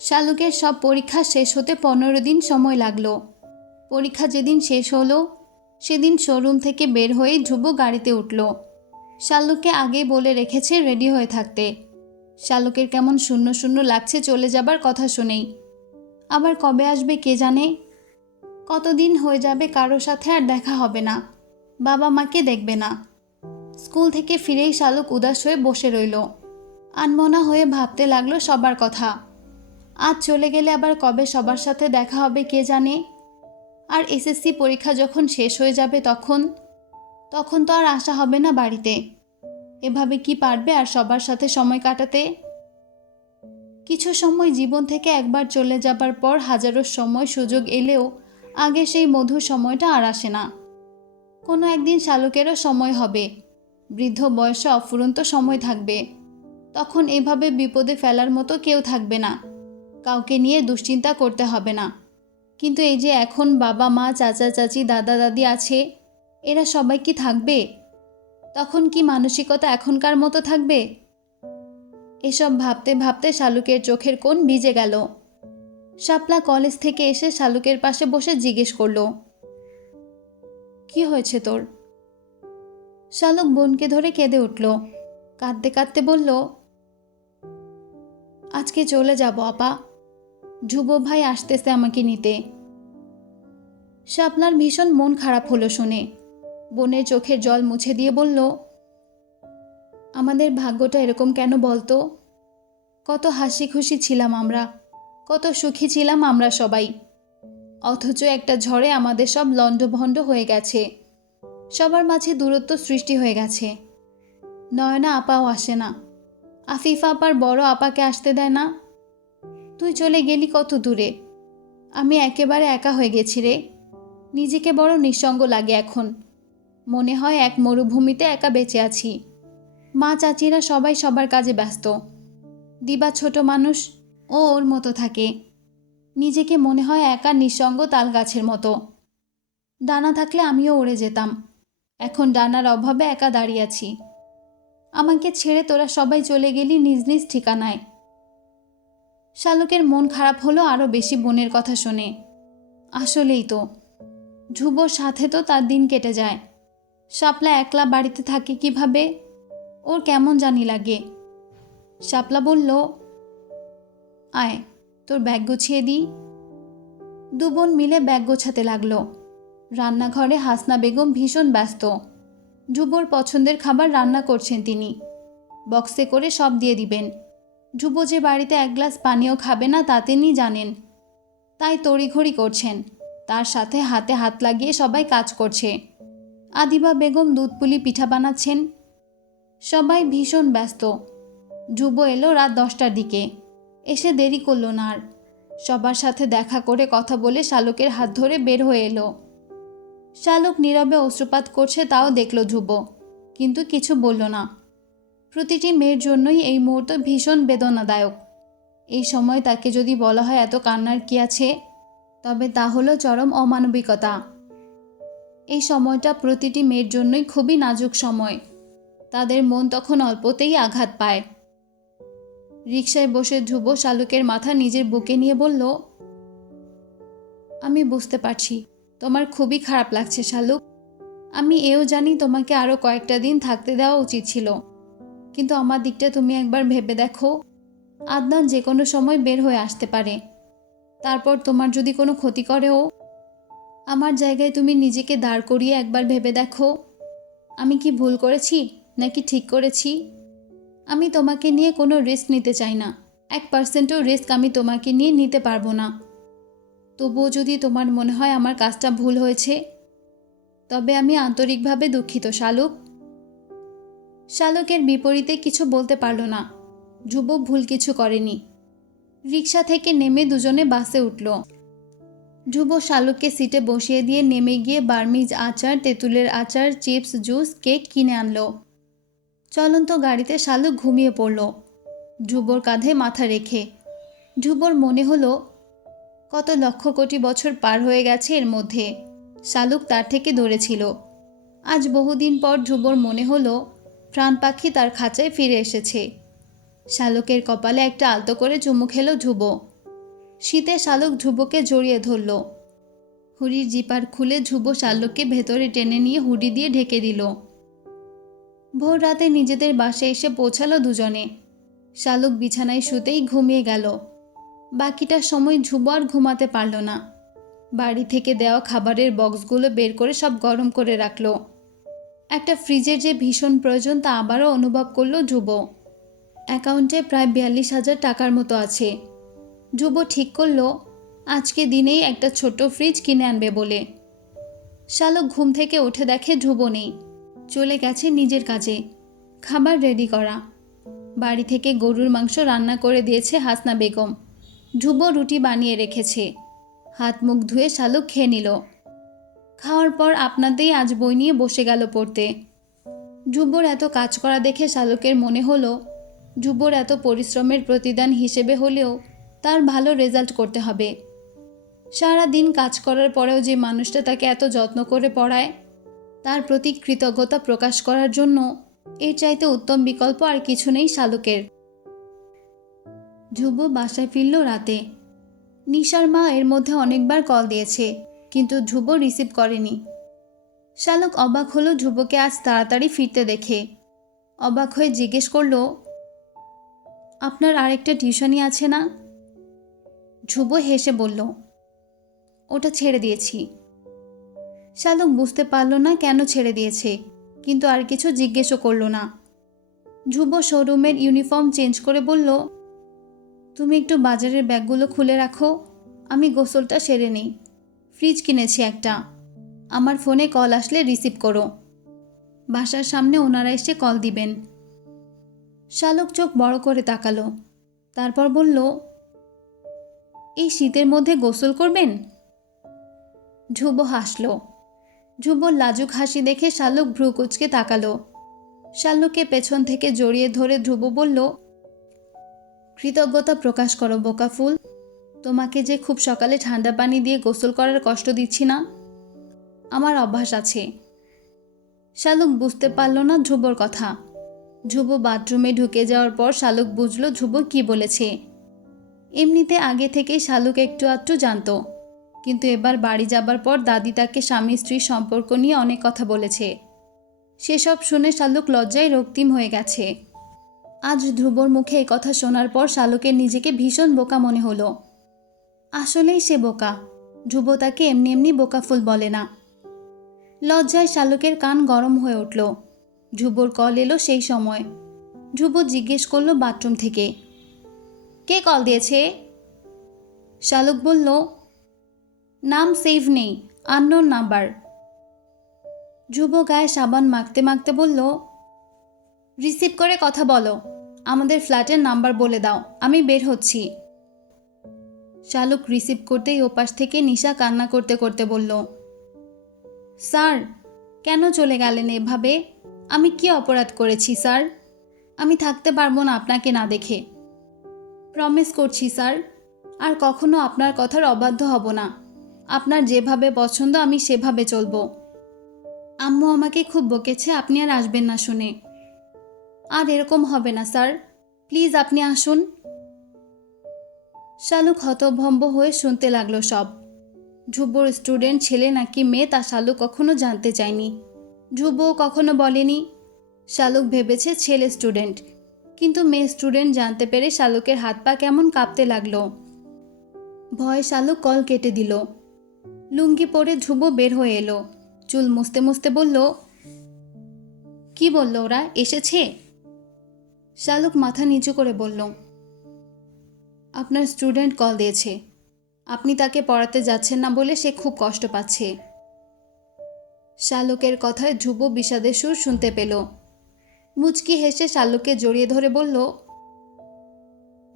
শালুকের সব পরীক্ষা শেষ হতে পনেরো দিন সময় লাগল। পরীক্ষা যেদিন শেষ হলো, সেদিন শোরুম থেকে বের হয়ে ধ্রুব গাড়িতে উঠল। শালুককে আগেই বলে রেখেছে রেডি হয়ে থাকতে। শালুকের কেমন শূন্য শূন্য লাগছে চলে যাবার কথা শুনেই। আবার কবে আসবে কে জানে? কতদিন হয়ে যাবে কারও সাথে আর দেখা হবে না। বাবা মাকে দেখবে না। স্কুল থেকে ফিরেই শালুক উদাস হয়ে বসে রইল। আনমনা হয়ে ভাবতে লাগল সবার কথা। আজ চলে গেলে আবার কবে সবার সাথে দেখা হবে কে জানে? আর এসএসসি পরীক্ষা যখন শেষ হয়ে যাবে তখন? তখন তো আর আসা হবে না বাড়িতে। এভাবে কি পারবে আর সবার সাথে সময় কাটাতে? কিছু সময় জীবন থেকে একবার চলে যাবার পর হাজারো সময় সুযোগ এলেও আগে সেই মধুর সময়টা আর আসে না। কোনো একদিন শালুকেরও সময় হবে। বৃদ্ধ বয়সে অফুরন্ত সময় থাকবে। তখন এভাবে বিপদে ফেলার মতো কেউ থাকবে না। কাউকে নিয়ে দুশ্চিন্তা করতে হবে না। কিন্তু এই যে এখন বাবা, মা, চাচা, চাচি, দাদা, দাদি আছে, এরা সবাই কি থাকবে? তখন কি মানসিকতা এখনকার মতো থাকবে? এসব ভাবতে ভাবতে শালুকের চোখের কোণ ভিজে গেল। শাপলা কলেজ থেকে এসে শালুকের পাশে বসে জিজ্ঞেস করল, কি হয়েছে তোর? শালুক বোনকে ধরে কেঁদে উঠল, কাঁদতে কাঁদতে বলল, আজকে চলে যাব, আপা। ধ্রুব ভাই আসতেছে আমাকে নিতে। শাপলার ভীষণ মন খারাপ হলো শুনে। বোনের চোখের জল মুছে দিয়ে বলল, আমাদের ভাগ্যটা এরকম কেন বলতো? কত হাসি খুশি ছিলাম আমরা, কত সুখী ছিলাম আমরা সবাই। অথচ একটা ঝড়ে আমাদের সব লণ্ডভণ্ড হয়ে গেছে। সবার মাঝে দূরত্ব সৃষ্টি হয়ে গেছে। নয়না আপাও আসে না। আফিফা আপার বড় আপাকে আসতে দেয় না। তুই চলে গেলি কত দূরে? আমি একেবারে একা হয়ে গেছি রে। নিজেকে বড় নিঃসঙ্গ লাগে এখন। মনে হয় এক মরুভূমিতে একা বেঁচে আছি। মা চাচিরা সবাই সবার কাজে ব্যস্ত। দিবা ছোট মানুষ ও ওর মতো থাকে। নিজেকে মনে হয় একা নিঃসঙ্গ তাল গাছের মতো। ডানা থাকলে আমিও উড়ে যেতাম। এখন ডানার অভাবে একা দাঁড়িয়ে আছি। আমাকে ছেড়ে তোরা সবাই চলে গেলি নিজ নিজ ঠিকানায়। শালুকের মন খারাপ হলো আরও বেশি বোনের কথা শুনে। আসলেই তো। ধ্রুবর সাথে তো তার দিন কেটে যায়। শাপলা একলা বাড়িতে থাকে কীভাবে? ওর কেমন জানি লাগে। শাপলা বলল, আয়, তোর ব্যাগ গুছিয়ে দিই। দু বোন মিলে ব্যাগ গোছাতে লাগল। রান্নাঘরে হাসনা বেগম ভীষণ ব্যস্ত। ধ্রুবর পছন্দের খাবার রান্না করছেন তিনি। বক্সে করে সব দিয়ে দিবেন। ধ্রুব যে বাড়িতে এক গ্লাস পানীয় খাবে না, তা তিনি জানেন। তাই তড়িঘড়ি করছেন। তার সাথে হাতে হাত লাগিয়ে সবাই কাজ করছে। আদিবা বেগম দুধ পুলি পিঠা বানাচ্ছেন। সবাই ভীষণ ব্যস্ত। ধ্রুব এলো রাত দশটার দিকে। এসে দেরি করল না আর। সবার সাথে দেখা করে কথা বলে শালুকের হাত ধরে বের হয়ে এলো। শালুক নীরবে অশ্রুপাত করছে, তাও দেখল ধ্রুব। কিন্তু কিছু বলল না। প্রতিটি মেয়ের জন্যই এই মুহূর্ত ভীষণ বেদনাদায়ক। এই সময় তাকে যদি বলা হয় এত কান্নার কি আছে? তবে তা হলো চরম অমানবিকতা। এই সময়টা প্রতিটি মেয়ের জন্যই খুবই নাজুক সময়। তাদের মন তখন অল্পতেই আঘাত পায়। রিকশায় বসে ধ্রুব শালুকের মাথা নিজের বুকে নিয়ে বলল, আমি বুঝতে পারছি। তোমার খুবই খারাপ লাগছে শালুক। আমি এও জানি তোমাকে আরও কয়েকটা দিন থাকতে দেওয়া উচিত ছিল। কিন্তু আমার দিকটা তুমি একবার ভেবে দেখো। আদনান যে কোনো সময় বের হয়ে আসতে পারে। তারপর তোমার যদি কোনো ক্ষতি করে ও আমার জায়গায় তুমি নিজেকে দাঁড় করিয়ে একবার ভেবে দেখো। আমি কি ভুল করেছি নাকি ঠিক করেছি? আমি তোমাকে নিয়ে কোনো রিস্ক নিতে চাই না। এক পার্সেন্টও রিস্ক আমি তোমাকে নিয়ে নিতে পারব না। তবুও যদি তোমার মনে হয় আমার কাজটা ভুল হয়েছে, তবে আমি আন্তরিকভাবে দুঃখিত, শালুক। শালুকের বিপরীতে কিছু বলতে পারল না। ধ্রুব ভুল কিছু করেনি। রিক্সা থেকে নেমে দুজনে বাসে উঠল। ধ্রুব শালুককে সিটে বসিয়ে দিয়ে নেমে গিয়ে বার্মিজ আচার, তেঁতুলের আচার, চিপস, জুস, কেক কিনে আনলো। চলন্ত গাড়িতে শালুক ঘুমিয়ে পড়ল। ধ্রুবর কাঁধে মাথা রেখে। ধ্রুবর মনে হলো, কত লক্ষ কোটি বছর পার হয়ে গেছে এর মধ্যে। শালুক তার থেকে দৌড়েছিল আজ বহুদিন পর ধ্রুবর মনে হলো প্রাণ পাখি তার খাঁচায় ফিরে এসেছে। শালকের কপালে একটা আলতো করে চুমু খেলো ধ্রুব। শীতে শালুক ধ্রুবকে জড়িয়ে ধরল। হুড়ির জিপার খুলে ধ্রুব শালককে ভেতরে টেনে নিয়ে হুডি দিয়ে ঢেকে দিল। ভোর রাতে নিজেদের বাসে এসে পৌঁছালো দুজনে। শালক বিছানায় শুতেই ঘুমিয়ে গেল। বাকিটা সময় ধ্রুব আর ঘুমাতে পারল না। বাড়ি থেকে দেওয়া খাবারের বক্সগুলো বের করে সব গরম করে রাখল। একটা ফ্রিজের যে ভীষণ প্রয়োজন তা আবারও অনুভব করল ধ্রুব অ্যাকাউন্টে প্রায় বিয়াল্লিশ হাজার টাকার মতো আছে। ধ্রুব ঠিক করল, আজকে দিনেই একটা ছোট্ট ফ্রিজ কিনে আনবে বলে। শালক ঘুম থেকে উঠে দেখে ধ্রুব নেই চলে গেছে নিজের কাজে, খাবার রেডি করা। বাড়ি থেকে গরুর মাংস রান্না করে দিয়েছে হাসনা বেগম। ধ্রুব রুটি বানিয়ে রেখেছে। হাত মুখ ধুয়ে শালুক খেয়ে নিল। খাওয়ার পর আপনাতেই আজ বই নিয়ে বসে গেল পড়তে। ধ্রুবর এত কাজ করা দেখে শালুকের মনে হলো ধ্রুবর এত পরিশ্রমের প্রতিদান হিসেবে হলেও তার ভালো রেজাল্ট করতে হবে। সারা দিন কাজ করার পরেও যে মানুষটা তাকে এত যত্ন করে পড়ায়, তার প্রতি কৃতজ্ঞতা প্রকাশ করার জন্য এর চাইতে উত্তম বিকল্প আর কিছু নেই শালকের। ধ্রুব বাসায় ফিরল রাতে। নিশার মা এর মধ্যে অনেকবার কল দিয়েছে। কিন্তু ধ্রুব রিসিভ করেনি। শালক অবাক হলো ধ্রুবকে আজ তাড়াতাড়ি ফিরতে দেখে। অবাক হয়ে জিজ্ঞেস করল, আপনার আরেকটা টিউশনই আছে না? ধ্রুব হেসে বলল, ওটা ছেড়ে দিয়েছি। শালক বুঝতে পারল না কেন ছেড়ে দিয়েছে, কিন্তু আর কিছু জিজ্ঞেসও করল না। ধ্রুব শোরুমের ইউনিফর্ম চেঞ্জ করে বলল, তুমি একটু বাজারের ব্যাগগুলো খুলে রাখো, আমি গোসলটা সেরে নেই। ফ্রিজ কিনেছি একটা। আমার ফোনে কল আসলে রিসিভ করো। বাসার সামনে ওনারা এসে কল দিবেন। শালক চোখ বড় করে তাকালো। তারপর বলল, এই শীতের মধ্যে গোসল করবেন? ধ্রুব হাসল। ধ্রুবর লাজুক হাসি দেখে শালুক ভ্রু কুচকে তাকালো। শালুককে পেছন থেকে জড়িয়ে ধরে ধ্রুব বলল, কৃতজ্ঞতা প্রকাশ করো বোকা ফুল। তোমাকে যে খুব সকালে ঠান্ডা পানি দিয়ে গোসল করার কষ্ট দিচ্ছি না? আমার অভ্যাস আছে। শালুক বুঝতে পারল না ধ্রুবর কথা। ধ্রুব বাথরুমে ঢুকে যাওয়ার পর শালুক বুঝল ধ্রুব কি বলেছে। এমনিতে আগে থেকেই শালুক একটু আধটু জানতো। কিন্তু এবার বাড়ি যাবার পর দাদি তাকে স্বামী স্ত্রীর সম্পর্ক নিয়ে অনেক কথা বলেছে। সেসব শুনে শালুক লজ্জায় রক্তিম হয়ে গেছে। আজ ধ্রুবর মুখে কথা শোনার পর শালুকের নিজেকে ভীষণ বোকা মনে হলো। আসলেই সে বোকা। ধ্রুব তাকে এমনি এমনি বোকা ফুল বলে না। লজ্জায় শালুকের কান গরম হয়ে উঠল। ধ্রুবর কল এলো সেই সময়। ধ্রুব জিজ্ঞেস করল বাথরুম থেকে। কে কল দিয়েছে? শালুক বলল, নাম সেভ নেই, আননোন নাম্বার। ধ্রুব গায়ে সাবান মাখতে মাখতে বলল, রিসিভ করে কথা বলো। আমাদের ফ্ল্যাটের নাম্বার বলে দাও, আমি বের হচ্ছি। শালুক রিসিভ করতেই ওপাশ থেকে নিশা কান্না করতে করতে বলল, স্যার, কেন চলে গেলেন এভাবে? আমি কি অপরাধ করেছি, স্যার? আমি থাকতে পারব না আপনাকে না দেখে। প্রমিস করছি, স্যার, আর কখনো আপনার কথার অবাধ্য হব না। আপনার যেভাবে পছন্দ, আমি সেভাবে চলবো। আম্মু আমাকে খুব বকেছে, আপনি আর আসবেন না শুনে। আর এরকম হবে না, স্যার। প্লিজ আপনি আসুন। শালুক হতভম্ব হয়ে শুনতে লাগল সব। ধ্রুবর স্টুডেন্ট ছেলে নাকি মেয়ে তা শালুক কখনো জানতে চায়নি। ধ্রুবও কখনো বলেনি। শালুক ভেবেছে ছেলে স্টুডেন্ট কিন্তু মেয়ে স্টুডেন্ট জানতে পেরে শালুকের হাত পা কেমন কাঁপতে লাগল। ভয় শালুক কল কেটে দিল। লুঙ্গি পরে ধ্রুব বের হয়ে এলো। চুল মুছতে মুছতে বলল, কি বলল ওরা? এসেছে? শালুক মাথা নিচু করে বলল আপনার স্টুডেন্ট কল দিয়েছে। আপনি তাকে পড়াতে যাচ্ছেন না বলে সে খুব কষ্ট পাচ্ছে। শালুকের কথায় ধ্রুব বিষাদের সুর শুনতে পেল। মুচকি হেসে শালুককে জড়িয়ে ধরে বলল,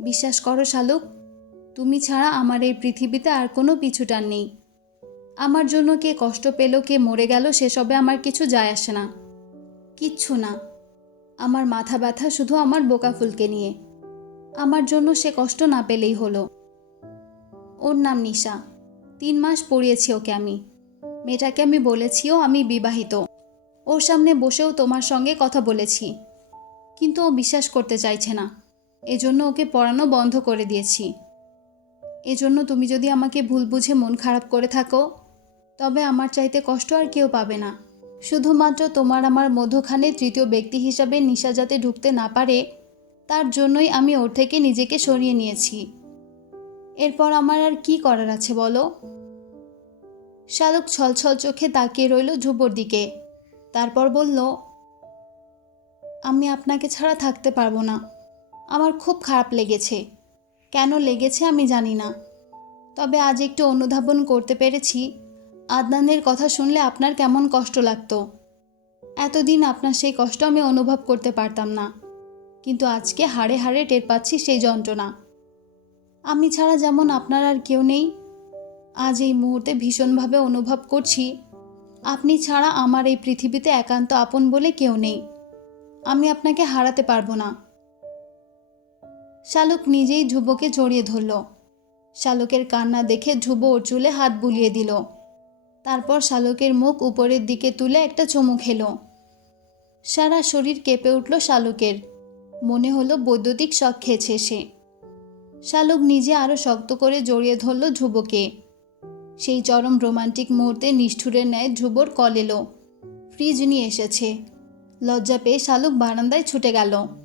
বিশ্বাস করো শালুক, তুমি ছাড়া আমার এই পৃথিবীতে আর কোনো পিছুটান নেই। আমার জন্য কে কষ্ট পেল, কে মরে গেল, সেসবে আমার কিছু যায় আসে না। কিচ্ছু না। আমার মাথা ব্যথা শুধু আমার বোকা ফুলকে নিয়ে। আমার জন্য সে কষ্ট না পেলেই হলো। ওর নাম নিশা। তিন মাস পড়িয়েছি ওকে আমি। মেয়েটাকে আমি বলেছিও আমি বিবাহিত। ওর সামনে বসেও তোমার সঙ্গে কথা বলেছি। কিন্তু ও বিশ্বাস করতে চাইছে না। এজন্য ওকে পড়ানো বন্ধ করে দিয়েছি। এজন্য তুমি যদি আমাকে ভুল বুঝে মন খারাপ করে থাকো, তবে আমার চাইতে কষ্ট আর কেউ পাবে না। শুধুমাত্র তোমার আমার মধ্যখানে তৃতীয় ব্যক্তি হিসাবে নিশা যাতে ঢুকতে না পারে তার জন্যই আমি ওর থেকে নিজেকে সরিয়ে নিয়েছি। এরপর আমার আর কি করার আছে বলো? শালুক ছলছল চোখে তাকিয়ে রইল ধ্রুবর দিকে। তারপর বলল, আমি আপনাকে ছাড়া থাকতে পারব না। আমার খুব খারাপ লেগেছে। কেন লেগেছে আমি জানি না। তবে আজ একটু অনুধাবন করতে পেরেছি। আদনানের কথা শুনলে আপনার কেমন কষ্ট লাগতো। এতদিন আপনার সেই কষ্ট আমি অনুভব করতে পারতাম না। কিন্তু আজকে হাড়ে হাড়ে টের পাচ্ছি সেই যন্ত্রণা। আমি ছাড়া যেমন আপনার আর কেউ নেই, আজ এই মুহূর্তে ভীষণভাবে অনুভব করছি। আপনি ছাড়া আমার এই পৃথিবীতে একান্ত আপন বলে কেউ নেই। আমি আপনাকে হারাতে পারব না। শালুক নিজেই ধ্রুবকে জড়িয়ে ধরল। শালুকের কান্না দেখে ধ্রুব ওর চুলে হাত বুলিয়ে দিল। তারপর শালুকের মুখ উপরের দিকে তুলে একটা চুমু খেলো। সারা শরীর কেঁপে উঠল শালুকের। মনে হলো বৈদ্যুতিক শখ খেয়েছে সে। শালুক নিজে আরও শক্ত করে জড়িয়ে ধরল ধ্রুবকে। সেই চরম রোমান্টিক মুহূর্তে নিষ্ঠুরের ন্যায় ধ্রুবর কল এলো। ফ্রিজ নিয়ে এসেছে। লজ্জা পেয়ে শালুক বারান্দায় ছুটে গেল।